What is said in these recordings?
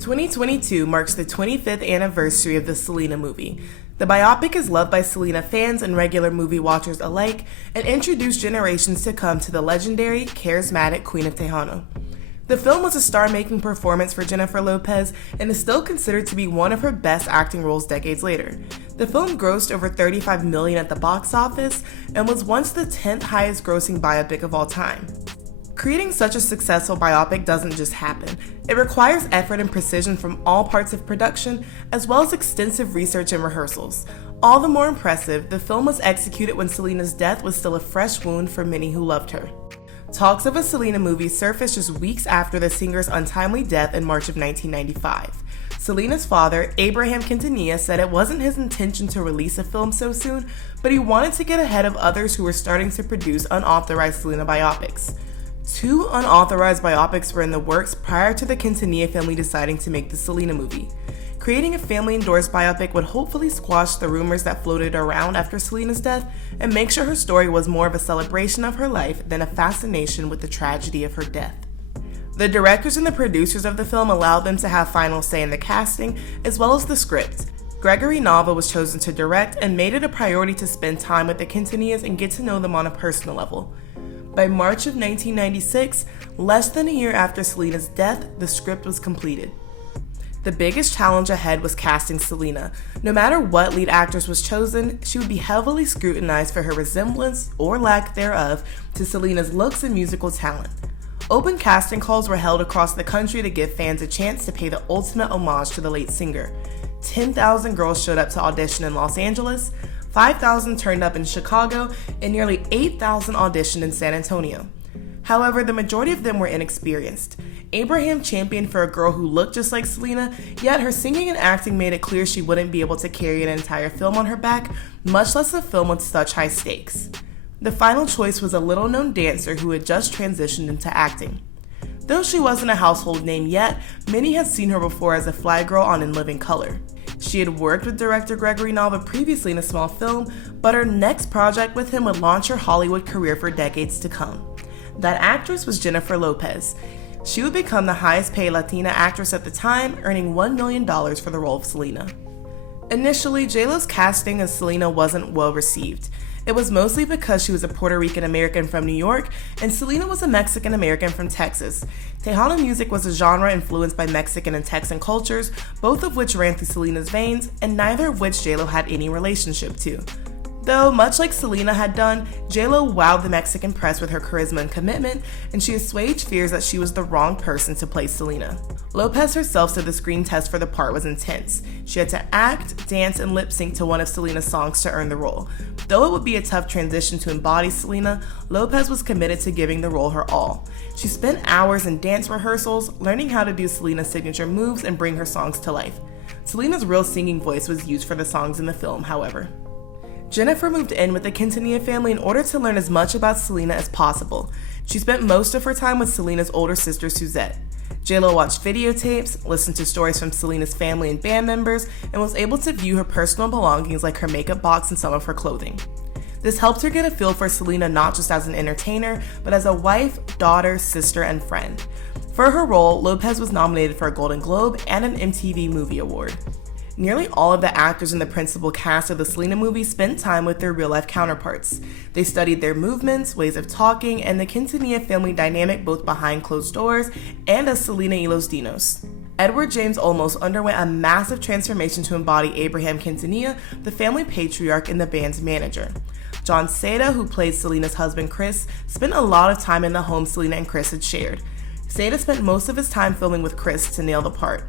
2022 marks the 25th anniversary of the Selena movie. The biopic is loved by Selena fans and regular movie watchers alike and introduced generations to come to the legendary, charismatic Queen of Tejano. The film was a star-making performance for Jennifer Lopez and is still considered to be one of her best acting roles decades later. The film grossed over $35 million at the box office and was once the 10th highest grossing biopic of all time. Creating such a successful biopic doesn't just happen. It requires effort and precision from all parts of production, as well as extensive research and rehearsals. All the more impressive, the film was executed when Selena's death was still a fresh wound for many who loved her. Talks of a Selena movie surfaced just weeks after the singer's untimely death in March of 1995. Selena's father, Abraham Quintanilla, said it wasn't his intention to release a film so soon, but he wanted to get ahead of others who were starting to produce unauthorized Selena biopics. 2 unauthorized biopics were in the works prior to the Quintanilla family deciding to make the Selena movie. Creating a family-endorsed biopic would hopefully squash the rumors that floated around after Selena's death and make sure her story was more of a celebration of her life than a fascination with the tragedy of her death. The directors and the producers of the film allowed them to have final say in the casting, as well as the script. Gregory Nava was chosen to direct and made it a priority to spend time with the Quintanillas and get to know them on a personal level. By March of 1996, less than a year after Selena's death, the script was completed. The biggest challenge ahead was casting Selena. No matter what lead actress was chosen, she would be heavily scrutinized for her resemblance, or lack thereof, to Selena's looks and musical talent. Open casting calls were held across the country to give fans a chance to pay the ultimate homage to the late singer. 10,000 girls showed up to audition in Los Angeles, 5,000 turned up in Chicago, and nearly 8,000 auditioned in San Antonio. However, the majority of them were inexperienced. Abraham championed for a girl who looked just like Selena, yet her singing and acting made it clear she wouldn't be able to carry an entire film on her back, much less a film with such high stakes. The final choice was a little-known dancer who had just transitioned into acting. Though she wasn't a household name yet, many had seen her before as a fly girl on In Living Color. She had worked with director Gregory Nava previously in a small film, but her next project with him would launch her Hollywood career for decades to come. That actress was Jennifer Lopez. She would become the highest paid Latina actress at the time, earning $1 million for the role of Selena. Initially, J-Lo's casting as Selena wasn't well received. It was mostly because she was a Puerto Rican American from New York, and Selena was a Mexican American from Texas. Tejano music was a genre influenced by Mexican and Texan cultures, both of which ran through Selena's veins, and neither of which J-Lo had any relationship to. Though, much like Selena had done, J-Lo wowed the Mexican press with her charisma and commitment, and she assuaged fears that she was the wrong person to play Selena. Lopez herself said the screen test for the part was intense. She had to act, dance, and lip-sync to one of Selena's songs to earn the role. Though it would be a tough transition to embody Selena, Lopez was committed to giving the role her all. She spent hours in dance rehearsals, learning how to do Selena's signature moves and bring her songs to life. Selena's real singing voice was used for the songs in the film, however. Jennifer moved in with the Quintanilla family in order to learn as much about Selena as possible. She spent most of her time with Selena's older sister, Suzette. J-Lo watched videotapes, listened to stories from Selena's family and band members, and was able to view her personal belongings like her makeup box and some of her clothing. This helped her get a feel for Selena not just as an entertainer, but as a wife, daughter, sister, and friend. For her role, Lopez was nominated for a Golden Globe and an MTV Movie Award. Nearly all of the actors in the principal cast of the Selena movie spent time with their real-life counterparts. They studied their movements, ways of talking, and the Quintanilla family dynamic both behind closed doors and as Selena y los Dinos. Edward James Olmos underwent a massive transformation to embody Abraham Quintanilla, the family patriarch and the band's manager. John Seda, who played Selena's husband Chris, spent a lot of time in the home Selena and Chris had shared. Seda spent most of his time filming with Chris to nail the part.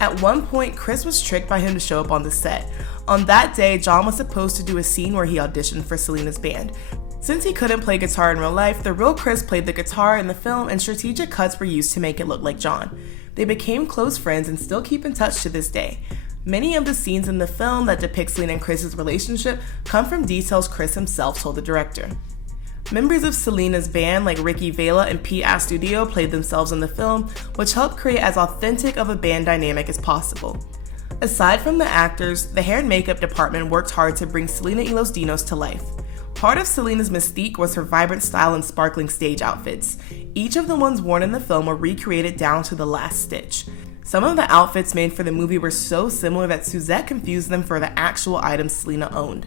At one point, Chris was tricked by him to show up on the set. On that day, John was supposed to do a scene where he auditioned for Selena's band. Since he couldn't play guitar in real life, the real Chris played the guitar in the film and strategic cuts were used to make it look like John. They became close friends and still keep in touch to this day. Many of the scenes in the film that depict Selena and Chris's relationship come from details Chris himself told the director. Members of Selena's band like Ricky Vela and Pete Astudio played themselves in the film, which helped create as authentic of a band dynamic as possible. Aside from the actors, the hair and makeup department worked hard to bring Selena y los Dinos to life. Part of Selena's mystique was her vibrant style and sparkling stage outfits. Each of the ones worn in the film were recreated down to the last stitch. Some of the outfits made for the movie were so similar that Suzette confused them for the actual items Selena owned.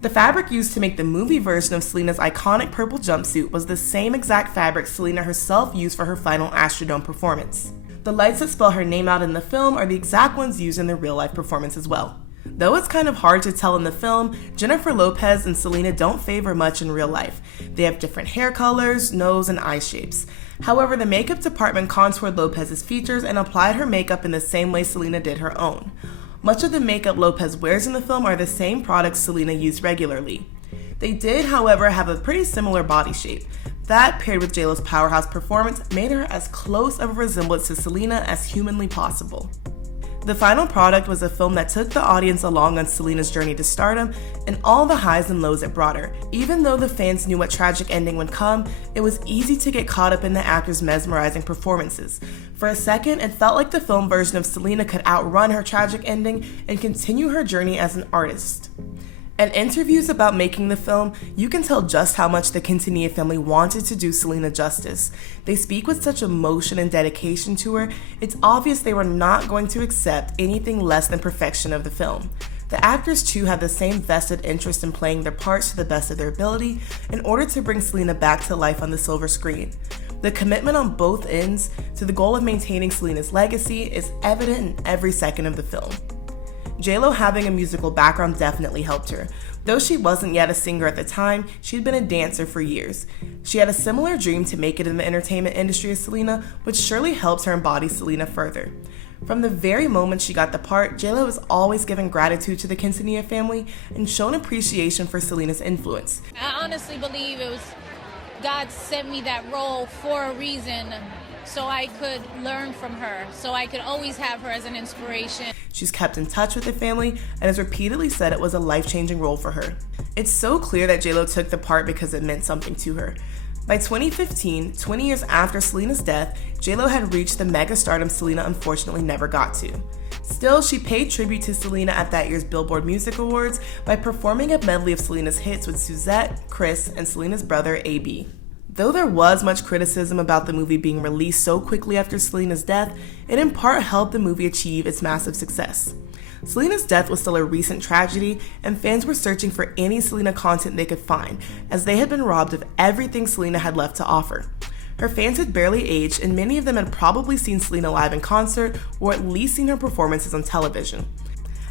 The fabric used to make the movie version of Selena's iconic purple jumpsuit was the same exact fabric Selena herself used for her final Astrodome performance. The lights that spell her name out in the film are the exact ones used in the real-life performance as well. Though it's kind of hard to tell in the film, Jennifer Lopez and Selena don't favor much in real life. They have different hair colors, nose, and eye shapes. However, the makeup department contoured Lopez's features and applied her makeup in the same way Selena did her own. Much of the makeup Lopez wears in the film are the same products Selena used regularly. They did, however, have a pretty similar body shape. That, paired with JLo's powerhouse performance, made her as close of a resemblance to Selena as humanly possible. The final product was a film that took the audience along on Selena's journey to stardom and all the highs and lows it brought her. Even though the fans knew what tragic ending would come, it was easy to get caught up in the actors' mesmerizing performances. For a second, it felt like the film version of Selena could outrun her tragic ending and continue her journey as an artist. In interviews about making the film, you can tell just how much the Quintanilla family wanted to do Selena justice. They speak with such emotion and dedication to her, it's obvious they were not going to accept anything less than perfection of the film. The actors too had the same vested interest in playing their parts to the best of their ability in order to bring Selena back to life on the silver screen. The commitment on both ends to the goal of maintaining Selena's legacy is evident in every second of the film. JLo having a musical background definitely helped her. Though she wasn't yet a singer at the time, she'd been a dancer for years. She had a similar dream to make it in the entertainment industry as Selena, which surely helps her embody Selena further. From the very moment she got the part, JLo has always given gratitude to the Quintanilla family and shown appreciation for Selena's influence. I honestly believe it was God sent me that role for a reason, so I could learn from her, so I could always have her as an inspiration. She's kept in touch with the family and has repeatedly said it was a life-changing role for her. It's so clear that JLo took the part because it meant something to her. By 2015, 20 years after Selena's death, JLo had reached the mega stardom Selena unfortunately never got to. Still, she paid tribute to Selena at that year's Billboard Music Awards by performing a medley of Selena's hits with Suzette, Chris, and Selena's brother, A.B. Though there was much criticism about the movie being released so quickly after Selena's death, it in part helped the movie achieve its massive success. Selena's death was still a recent tragedy, and fans were searching for any Selena content they could find, as they had been robbed of everything Selena had left to offer. Her fans had barely aged, and many of them had probably seen Selena live in concert, or at least seen her performances on television.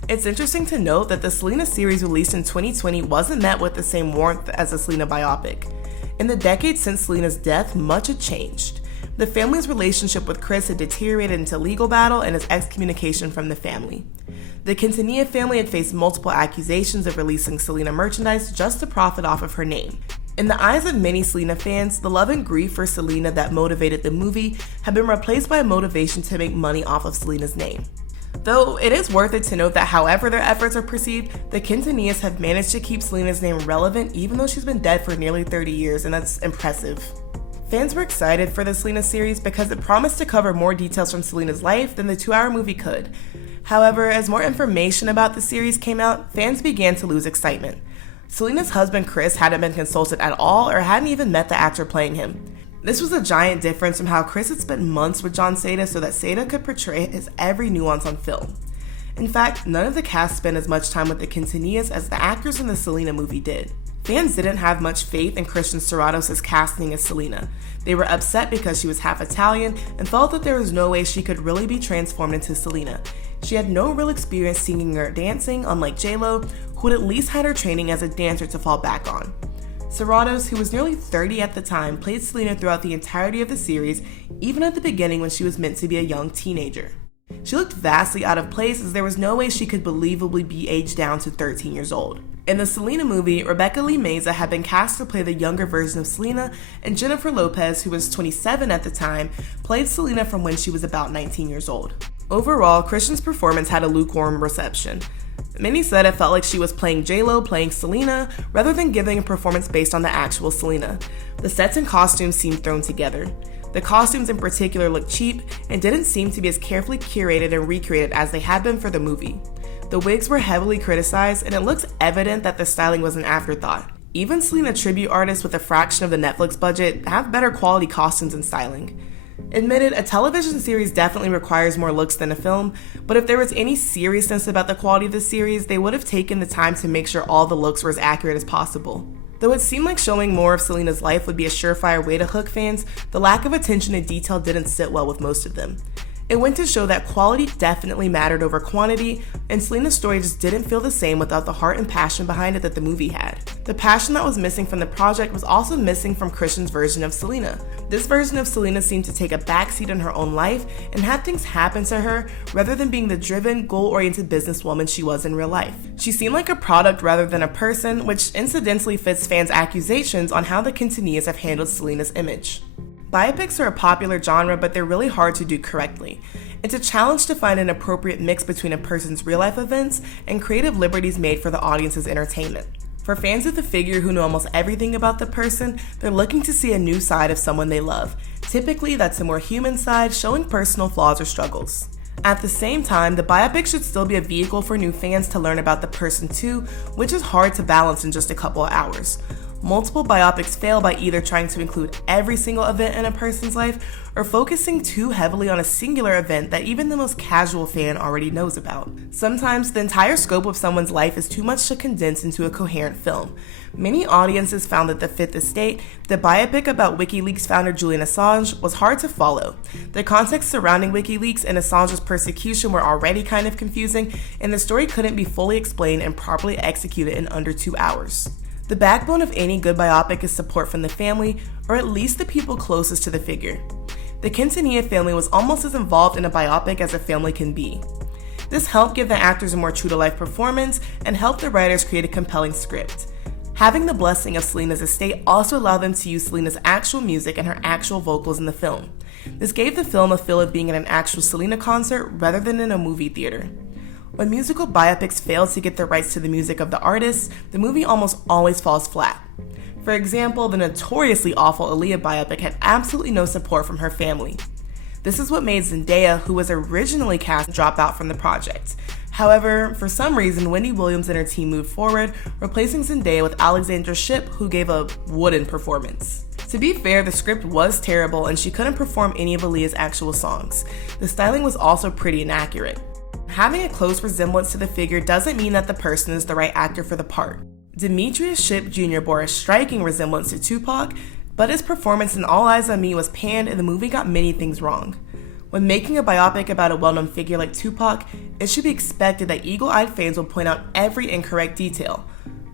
It's interesting to note that the Selena series released in 2020 wasn't met with the same warmth as the Selena biopic. In the decades since Selena's death, much had changed. The family's relationship with Chris had deteriorated into legal battle and his excommunication from the family. The Quintanilla family had faced multiple accusations of releasing Selena merchandise just to profit off of her name. In the eyes of many Selena fans, the love and grief for Selena that motivated the movie had been replaced by a motivation to make money off of Selena's name. Though it is worth it to note that however their efforts are perceived, the Quintanillas have managed to keep Selena's name relevant even though she's been dead for nearly 30 years, and that's impressive. Fans were excited for the Selena series because it promised to cover more details from Selena's life than the 2-hour movie could. However, as more information about the series came out, fans began to lose excitement. Selena's husband Chris hadn't been consulted at all or hadn't even met the actor playing him. This was a giant difference from how Chris had spent months with John Seda so that Seda could portray his every nuance on film. In fact, none of the cast spent as much time with the Quintanillas as the actors in the Selena movie did. Fans didn't have much faith in Christian Serratos' casting as Selena. They were upset because she was half Italian and felt that there was no way she could really be transformed into Selena. She had no real experience singing or dancing, unlike JLo, who had at least had her training as a dancer to fall back on. Serratos, who was nearly 30 at the time, played Selena throughout the entirety of the series, even at the beginning when she was meant to be a young teenager. She looked vastly out of place as there was no way she could believably be aged down to 13 years old. In the Selena movie, Rebecca Lee Meza had been cast to play the younger version of Selena, and Jennifer Lopez, who was 27 at the time, played Selena from when she was about 19 years old. Overall, Christian's performance had a lukewarm reception. Many said it felt like she was playing JLo playing Selena, rather than giving a performance based on the actual Selena. The sets and costumes seemed thrown together. The costumes in particular looked cheap and didn't seem to be as carefully curated and recreated as they had been for the movie. The wigs were heavily criticized, and it looks evident that the styling was an afterthought. Even Selena tribute artists with a fraction of the Netflix budget have better quality costumes and styling. Admitted, a television series definitely requires more looks than a film, but if there was any seriousness about the quality of the series, they would have taken the time to make sure all the looks were as accurate as possible. Though it seemed like showing more of Selena's life would be a surefire way to hook fans, the lack of attention to detail didn't sit well with most of them. It went to show that quality definitely mattered over quantity, and Selena's story just didn't feel the same without the heart and passion behind it that the movie had. The passion that was missing from the project was also missing from Christian's version of Selena. This version of Selena seemed to take a backseat in her own life and had things happen to her rather than being the driven, goal-oriented businesswoman she was in real life. She seemed like a product rather than a person, which incidentally fits fans' accusations on how the Quintanillas have handled Selena's image. Biopics are a popular genre, but they're really hard to do correctly. It's a challenge to find an appropriate mix between a person's real-life events and creative liberties made for the audience's entertainment. For fans of the figure who know almost everything about the person, they're looking to see a new side of someone they love. Typically, that's a more human side, showing personal flaws or struggles. At the same time, the biopic should still be a vehicle for new fans to learn about the person too, which is hard to balance in just a couple of hours. Multiple biopics fail by either trying to include every single event in a person's life or focusing too heavily on a singular event that even the most casual fan already knows about. Sometimes the entire scope of someone's life is too much to condense into a coherent film. Many audiences found that The Fifth Estate, the biopic about WikiLeaks founder Julian Assange, was hard to follow. The context surrounding WikiLeaks and Assange's persecution were already kind of confusing, and the story couldn't be fully explained and properly executed in under 2 hours. The backbone of any good biopic is support from the family, or at least the people closest to the figure. The Quintanilla family was almost as involved in a biopic as a family can be. This helped give the actors a more true-to-life performance and helped the writers create a compelling script. Having the blessing of Selena's estate also allowed them to use Selena's actual music and her actual vocals in the film. This gave the film a feel of being at an actual Selena concert rather than in a movie theater. When musical biopics fail to get the rights to the music of the artist, the movie almost always falls flat. For example, the notoriously awful Aaliyah biopic had absolutely no support from her family. This is what made Zendaya, who was originally cast, drop out from the project. However, for some reason, Wendy Williams and her team moved forward, replacing Zendaya with Alexandra Shipp, who gave a wooden performance. To be fair, the script was terrible and she couldn't perform any of Aaliyah's actual songs. The styling was also pretty inaccurate. Having a close resemblance to the figure doesn't mean that the person is the right actor for the part. Demetrius Shipp Jr. bore a striking resemblance to Tupac, but his performance in All Eyes on Me was panned and the movie got many things wrong. When making a biopic about a well-known figure like Tupac, it should be expected that eagle-eyed fans will point out every incorrect detail.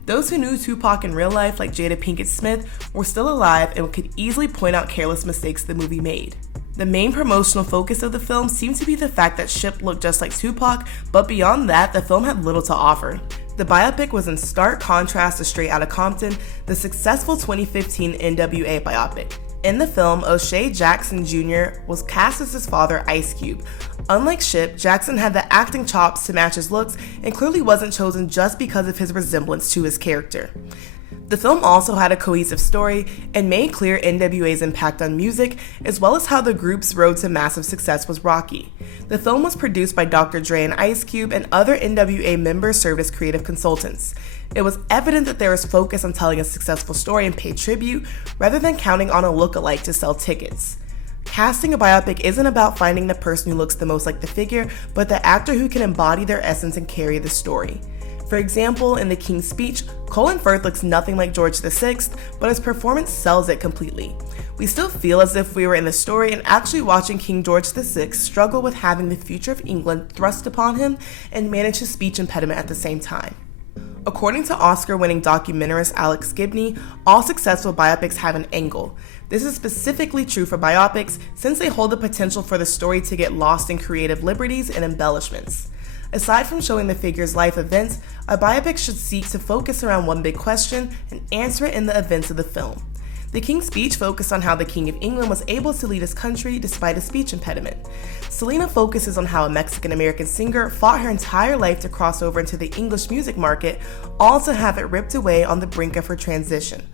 Those who knew Tupac in real life, like Jada Pinkett Smith, were still alive and could easily point out careless mistakes the movie made. The main promotional focus of the film seemed to be the fact that Shipp looked just like Tupac, but beyond that, the film had little to offer. The biopic was in stark contrast to Straight Outta Compton, the successful 2015 NWA biopic. In the film, O'Shea Jackson Jr. was cast as his father, Ice Cube. Unlike Shipp, Jackson had the acting chops to match his looks and clearly wasn't chosen just because of his resemblance to his character. The film also had a cohesive story and made clear NWA's impact on music, as well as how the group's road to massive success was rocky. The film was produced by Dr. Dre and Ice Cube, and other NWA members served as creative consultants. It was evident that there was focus on telling a successful story and pay tribute, rather than counting on a look-alike to sell tickets. Casting a biopic isn't about finding the person who looks the most like the figure, but the actor who can embody their essence and carry the story. For example, in The King's Speech, Colin Firth looks nothing like George VI, but his performance sells it completely. We still feel as if we were in the story and actually watching King George VI struggle with having the future of England thrust upon him and manage his speech impediment at the same time. According to Oscar-winning documentarist Alex Gibney, all successful biopics have an angle. This is specifically true for biopics since they hold the potential for the story to get lost in creative liberties and embellishments. Aside from showing the figure's life events, a biopic should seek to focus around one big question and answer it in the events of the film. The King's Speech focused on how the King of England was able to lead his country despite a speech impediment. Selena focuses on how a Mexican-American singer fought her entire life to cross over into the English music market, all to have it ripped away on the brink of her transition.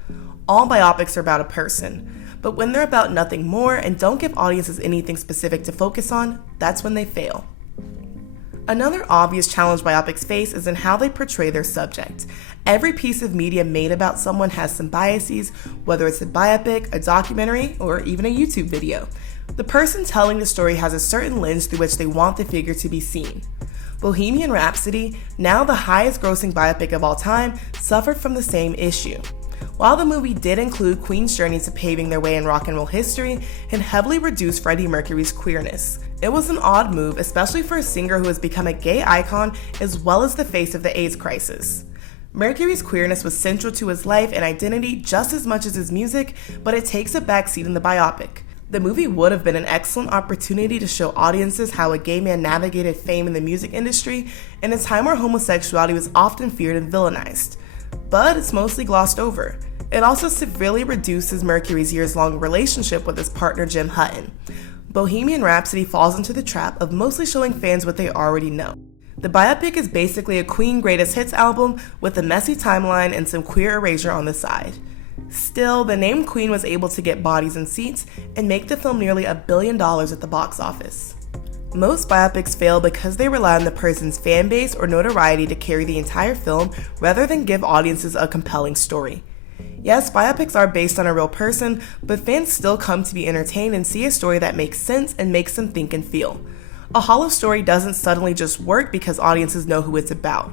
All biopics are about a person, but when they're about nothing more and don't give audiences anything specific to focus on, that's when they fail. Another obvious challenge biopics face is in how they portray their subject. Every piece of media made about someone has some biases, whether it's a biopic, a documentary, or even a YouTube video. The person telling the story has a certain lens through which they want the figure to be seen. Bohemian Rhapsody, now the highest grossing biopic of all time, suffered from the same issue. While the movie did include Queen's journey to paving their way in rock and roll history and heavily reduced Freddie Mercury's queerness, it was an odd move, especially for a singer who has become a gay icon as well as the face of the AIDS crisis. Mercury's queerness was central to his life and identity just as much as his music, but it takes a backseat in the biopic. The movie would have been an excellent opportunity to show audiences how a gay man navigated fame in the music industry in a time where homosexuality was often feared and villainized. But it's mostly glossed over. It also severely reduces Mercury's years-long relationship with his partner Jim Hutton. Bohemian Rhapsody falls into the trap of mostly showing fans what they already know. The biopic is basically a Queen greatest hits album with a messy timeline and some queer erasure on the side. Still, the named Queen was able to get bodies and seats and make the film nearly $1 billion at the box office. Most biopics fail because they rely on the person's fan base or notoriety to carry the entire film rather than give audiences a compelling story. Yes, biopics are based on a real person, but fans still come to be entertained and see a story that makes sense and makes them think and feel. A hollow story doesn't suddenly just work because audiences know who it's about.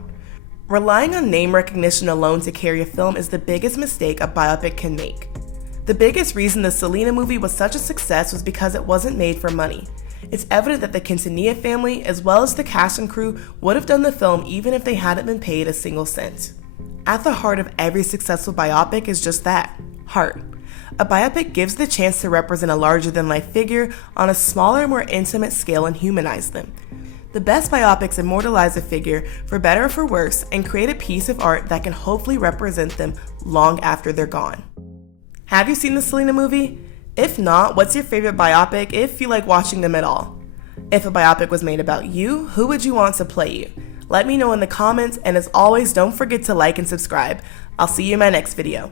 Relying on name recognition alone to carry a film is the biggest mistake a biopic can make. The biggest reason the Selena movie was such a success was because it wasn't made for money. It's evident that the Quintanilla family, as well as the cast and crew, would have done the film even if they hadn't been paid a single cent. At the heart of every successful biopic is just that, heart. A biopic gives the chance to represent a larger-than-life figure on a smaller, more intimate scale and humanize them. The best biopics immortalize a figure, for better or for worse, and create a piece of art that can hopefully represent them long after they're gone. Have you seen the Selena movie? If not, what's your favorite biopic if you like watching them at all? If a biopic was made about you, who would you want to play you? Let me know in the comments, and as always, don't forget to like and subscribe. I'll see you in my next video.